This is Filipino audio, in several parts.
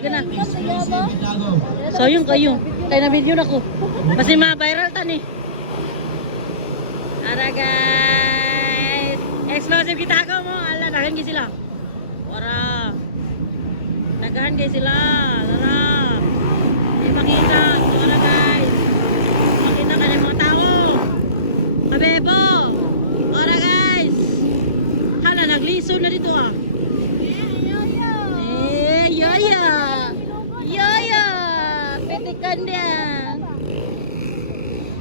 gana. So yung kayo. Tayo na video na ko. Kasi ma-viral ta ni. Tara guys. Explosive kita ko mo. Ala, nagahan kayo sila. Wara. Nagahan kayo sila. Tara. Hindi makita. Tara guys. Makita ka ng mga tao. Kabebo. Tara guys. Hala, nagliso na dito ah. Yoya. Yoya. Pitikan dia.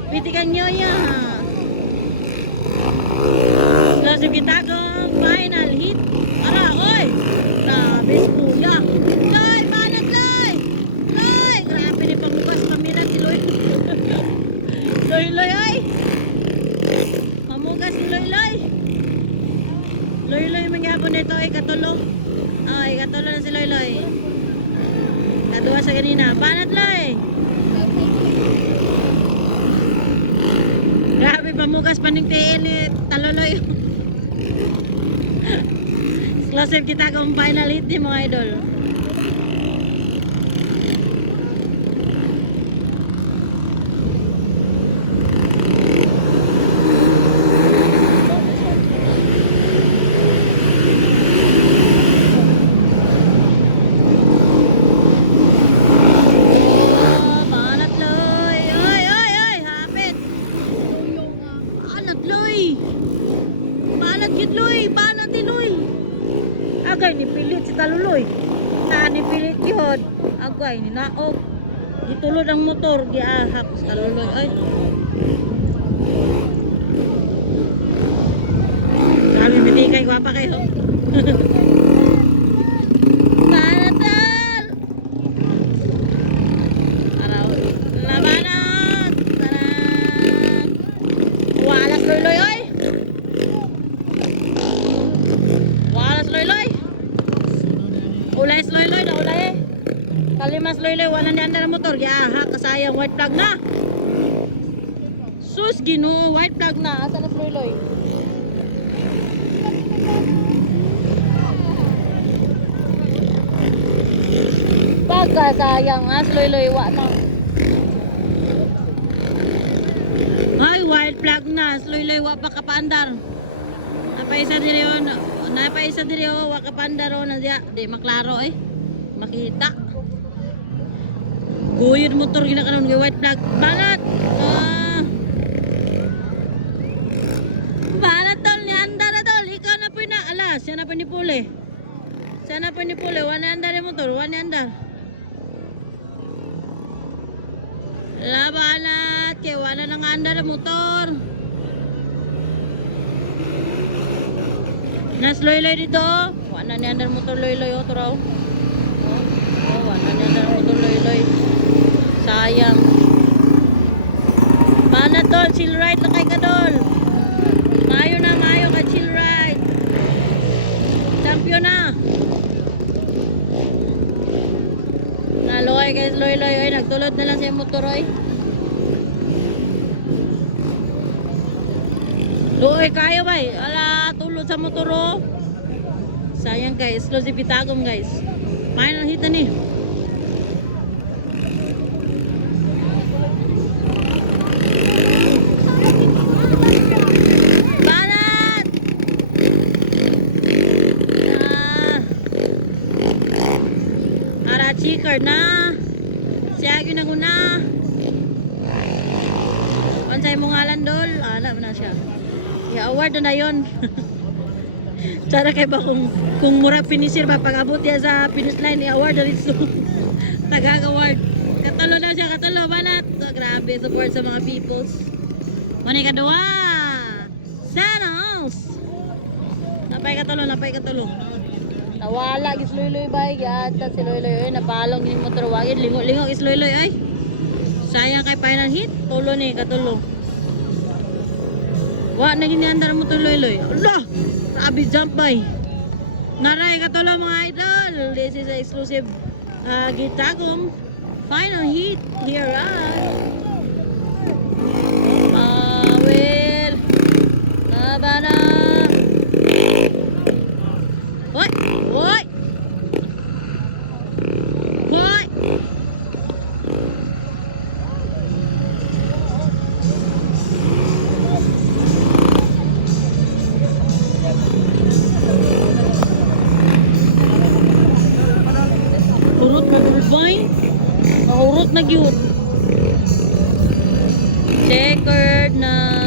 Pitikan Yoya. Explosive kita ko. Final hit. Ara, oy. Nabis kuya. Loy, banat Loy. Loy. Grabe ni pamukas pamira si Loy. Loy, Loy, oy. Pamukas si Loy, Loy. Loy, Loy, mangyapon nito ay katulo. Ay, katulo na si Loy, Loy. Katuwa sa kanina. Banat Loy. Grabe pamukas paningtiin ni Taloloy. Exclusive kita kung final hit ni mga idol. Banat Loy. Oy, oy, oy. Hapit. Banat Loy. Banat kit Loy. Banat ni Loy. Agay nipilit si Taluloy. Nipilit yun. Agay ninaog. Gitulod ang motor. Giahak si Taluloy. Ay. Sabi mitigay. Gwapa kayo. Banatal! Araw. Labanan! Tara! Walas Loy-Loy. Oy! Walas Loy-Loy. Ulay Loy-Loy na ulay eh. Kalimas Loy-Loy, wala ni anda ng motor. Yaha, kasayang white flag na. Sus, Ginoo, white flag na. Asa na Loy-Loy? Pagkasayang as Loy-Loy, wa na. Ay, white flag na. Loy-Loy, wa pa kapaandar. Napaisa diri yun. Napaisa diri o wa kapandaro na dia di maklaro eh makita guyod motor gina kanon nga white flag balat balat tol ni andar tol ikaw na po na alas siya na po ni pule wala andar yung motor wala andar labanat kay wala nang andar yung motor. Nas Loy-Loy dito. Wala na andar motor Loy-Loy o turaw. Wala na andar motor Loy-Loy. Sayang. Mana tol, chill ride na kay kadol. Mayo ka chill ride. Champion na. Naloy guys Loy-Loy oy nagtulod na lang sa motor oy. Loy kayo bay. Ala tulod sa motor oh. Sayang guys, explosive itagom guys. Final hit na ni. Balat! Ara checker na. Siya yun ang una. Pansay mo ngalan dol. Alam na siya. I-award na yun. Tsara kay ba kung mura finisher ba pag-abot niya sa finish line i-award na rin so tagag-award. Katalo na siya, katalo banat. So, grabe support sa mga peoples. Mani kadua. Sanos. Napay katalo. Nawala gis Loy-Loy bay gata si Loy-Loy napalong ni motor wagid lingo is Loy-Loy ay. Sayang kay final hit. Tulo ni katulo. Wa naging andar mo to Loy-Loy. Allah! Grabe jump by. Naray katulong mga idol. This is an exclusive Gitagum final hit here at Mawil Nabana. Hoy! Hoy! Bay. Mahurot na gyud. Checkered na.